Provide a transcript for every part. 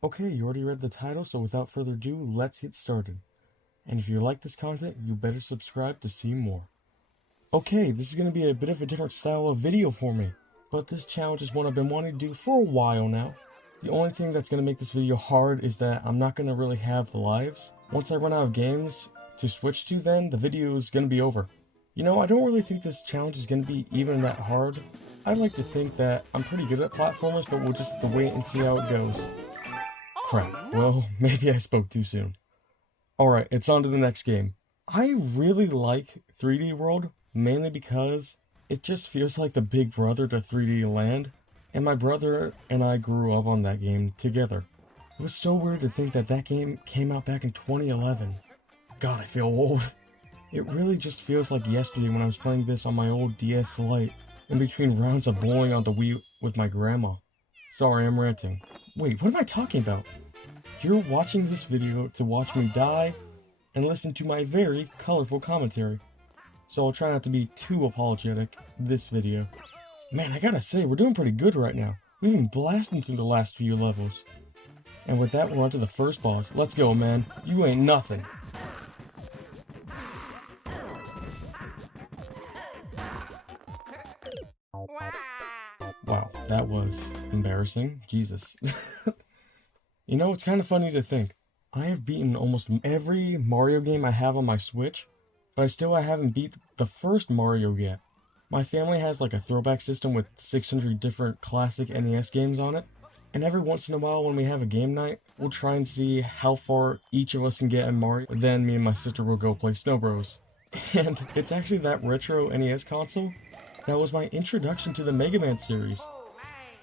Okay, you already read the title, so without further ado, let's get started. And if you like this content, you better subscribe to see more. Okay, this is going to be a bit of a different style of video for me, but this challenge is one I've been wanting to do for a while now. The only thing that's going to make this video hard is that I'm not going to really have the lives. Once I run out of games to switch to, then the video is going to be over. You know, I don't really think this challenge is going to be even that hard. I'd like to think that I'm pretty good at platformers, but we'll just have to wait and see how it goes. Crap, well, maybe I spoke too soon. Alright, it's on to the next game. I really like 3D World, mainly because it just feels like the big brother to 3D Land, and my brother and I grew up on that game together. It was so weird to think that that game came out back in 2011. God, I feel old. It really just feels like yesterday when I was playing this on my old DS Lite, in between rounds of bowling on the Wii with my grandma. Sorry, I'm ranting. Wait, what am I talking about? You're watching this video to watch me die and listen to my very colorful commentary. So I'll try not to be too apologetic this video. Man, I gotta say, we're doing pretty good right now. We've been blasting through the last few levels. And with that, we're on to the first boss. Let's go, man. You ain't nothing. Wow, that was embarrassing. Jesus. You know, it's kind of funny to think. I have beaten almost every Mario game I have on my Switch, but I haven't beat the first Mario yet. My family has like a throwback system with 600 different classic NES games on it, and every once in a while when we have a game night, we'll try and see how far each of us can get in Mario, then me and my sister will go play Snow Bros. And it's actually that retro NES console that was my introduction to the Mega Man series.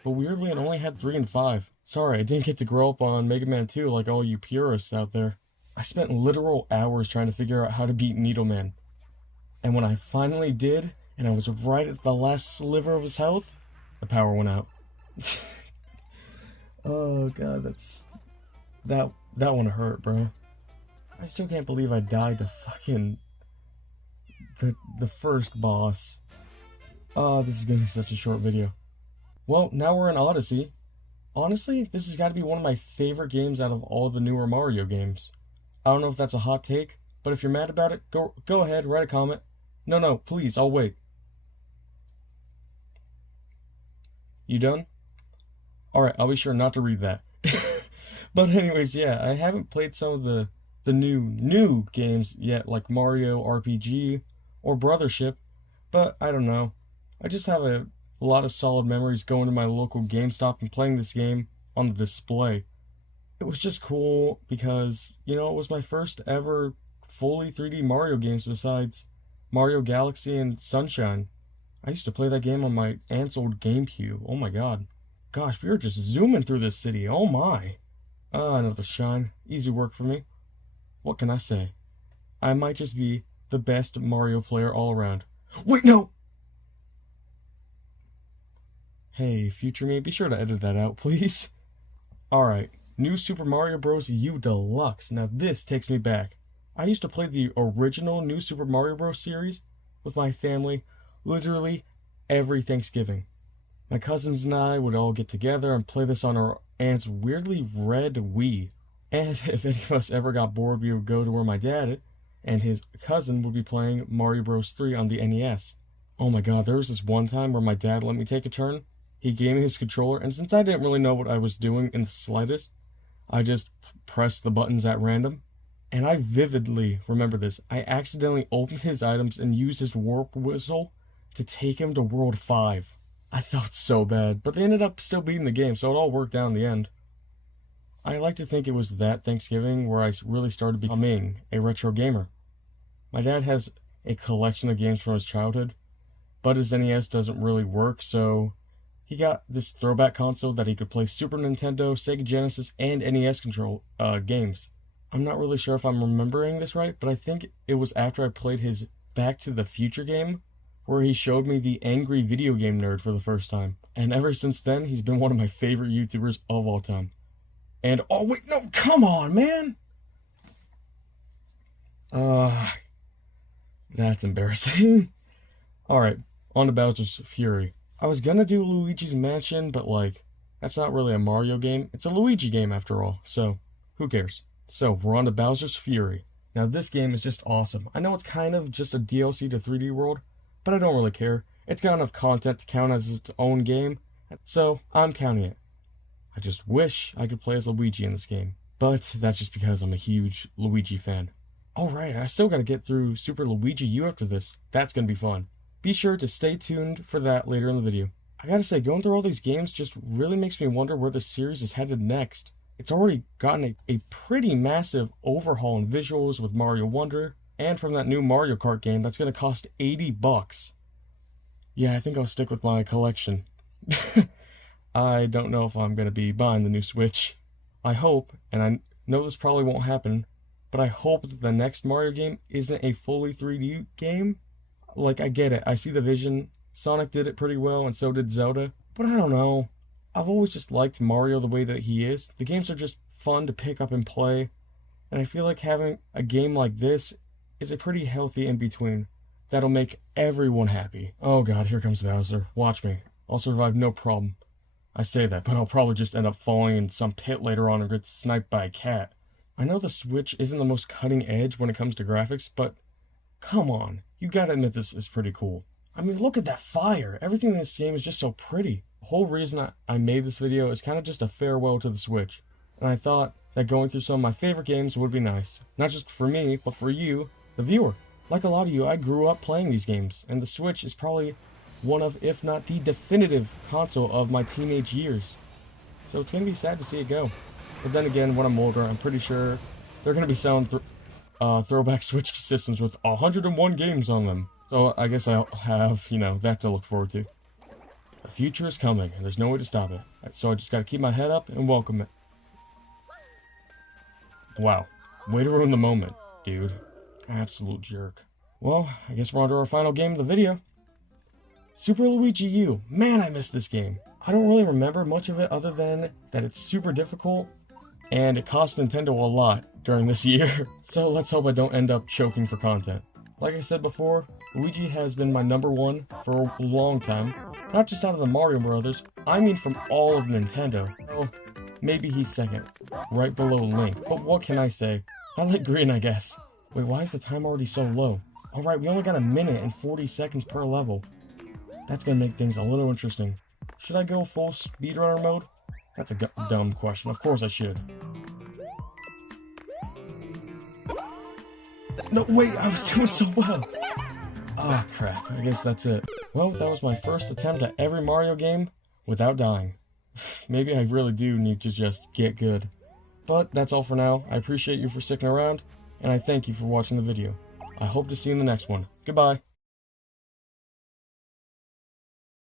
But weirdly, it only had 3 and 5. Sorry, I didn't get to grow up on Mega Man 2 like all you purists out there. I spent literal hours trying to figure out how to beat Needleman. And when I finally did, and I was right at the last sliver of his health, the power went out. Oh god, that one hurt, bro. I still can't believe I died to fucking the first boss. Oh, this is gonna be such a short video. Well, now we're in Odyssey. Honestly, this has got to be one of my favorite games out of all the newer Mario games. I don't know if that's a hot take, but if you're mad about it, go ahead, write a comment. No, please, I'll wait. You done? Alright, I'll be sure not to read that. But anyways, yeah, I haven't played some of the new games yet, like Mario RPG or Brothership, but I don't know. I just have a lot of solid memories going to my local GameStop and playing this game on the display. It was just cool because, you know, it was my first ever fully 3D Mario games besides Mario Galaxy and Sunshine. I used to play that game on my aunt's old GameCube. Oh my god. Gosh, we were just zooming through this city. Oh my. Ah, another shine. Easy work for me. What can I say? I might just be the best Mario player all around. Wait, no! Hey, future me, be sure to edit that out, please. Alright, New Super Mario Bros. U Deluxe. Now this takes me back. I used to play the original New Super Mario Bros. Series with my family literally every Thanksgiving. My cousins and I would all get together and play this on our aunt's weirdly red Wii. And if any of us ever got bored, we would go to where my dad and his cousin would be playing Mario Bros. 3 on the NES. Oh my god, there was this one time where my dad let me take a turn. He gave me his controller, and since I didn't really know what I was doing in the slightest, I just pressed the buttons at random. And I vividly remember this. I accidentally opened his items and used his warp whistle to take him to World 5. I felt so bad, but they ended up still beating the game, so it all worked out in the end. I like to think it was that Thanksgiving where I really started becoming a retro gamer. My dad has a collection of games from his childhood, but his NES doesn't really work, so he got this throwback console that he could play Super Nintendo, Sega Genesis, and NES games. I'm not really sure if I'm remembering this right, but I think it was after I played his Back to the Future game, where he showed me the angry video game nerd for the first time. And ever since then, he's been one of my favorite YouTubers of all time. And, oh wait, no, come on, man! That's embarrassing. Alright, on to Bowser's Fury. I was gonna do Luigi's Mansion, but like, That's not really a Mario game. It's a Luigi game after all, so who cares? So, we're on to Bowser's Fury. Now, this game is just awesome. I know it's kind of just a DLC to 3D World, but I don't really care. It's got enough content to count as its own game, so I'm counting it. I just wish I could play as Luigi in this game, but that's just because I'm a huge Luigi fan. Alright, I still gotta get through Super Luigi U after this. That's gonna be fun. Be sure to stay tuned for that later in the video. I gotta say, going through all these games just really makes me wonder where the series is headed next. It's already gotten a pretty massive overhaul in visuals with Mario Wonder, and from that new Mario Kart game that's gonna cost $80. Yeah, I think I'll stick with my collection. I don't know if I'm gonna be buying the new Switch. I hope, and I know this probably won't happen, but I hope that the next Mario game isn't a fully 3D game. Like, I get it, I see the vision. Sonic did it pretty well, and so did Zelda, but I don't know. I've always just liked Mario the way that he is. The games are just fun to pick up and play, and I feel like having a game like this is a pretty healthy in-between that'll make everyone happy. Oh god, here comes Bowser. Watch me. I'll survive no problem. I say that, but I'll probably just end up falling in some pit later on and get sniped by a cat. I know the Switch isn't the most cutting edge when it comes to graphics, but come on, you gotta admit this is pretty cool. I mean, look at that fire! Everything in this game is just so pretty. The whole reason I made this video is kind of just a farewell to the Switch, and I thought that going through some of my favorite games would be nice. Not just for me, but for you, the viewer. Like a lot of you, I grew up playing these games, and the Switch is probably one of, if not the definitive console of my teenage years. So it's gonna be sad to see it go. But then again, when I'm older, I'm pretty sure they're gonna be selling throwback Switch systems with 101 games on them. So I guess I'll have, that to look forward to. The future is coming, and there's no way to stop it. So I just gotta keep my head up and welcome it. Wow. Way to ruin the moment, dude. Absolute jerk. Well, I guess we're on to our final game of the video. Super Luigi U. Man, I missed this game. I don't really remember much of it other than that it's super difficult, and it cost Nintendo a lot during this year. So let's hope I don't end up choking for content. Like I said before, Luigi has been my #1 for a long time. Not just out of the Mario Brothers, I mean from all of Nintendo. Well, maybe he's second, right below Link, but what can I say? I like green, I guess. Wait, why is the time already so low? Alright, we only got 1 minute and 40 seconds per level. That's gonna make things a little interesting. Should I go full speedrunner mode? That's a dumb question. Of course I should. No, wait, I was doing so well. Ah, crap. I guess that's it. Well, that was my first attempt at every Mario game without dying. Maybe I really do need to just get good. But that's all for now. I appreciate you for sticking around, and I thank you for watching the video. I hope to see you in the next one. Goodbye.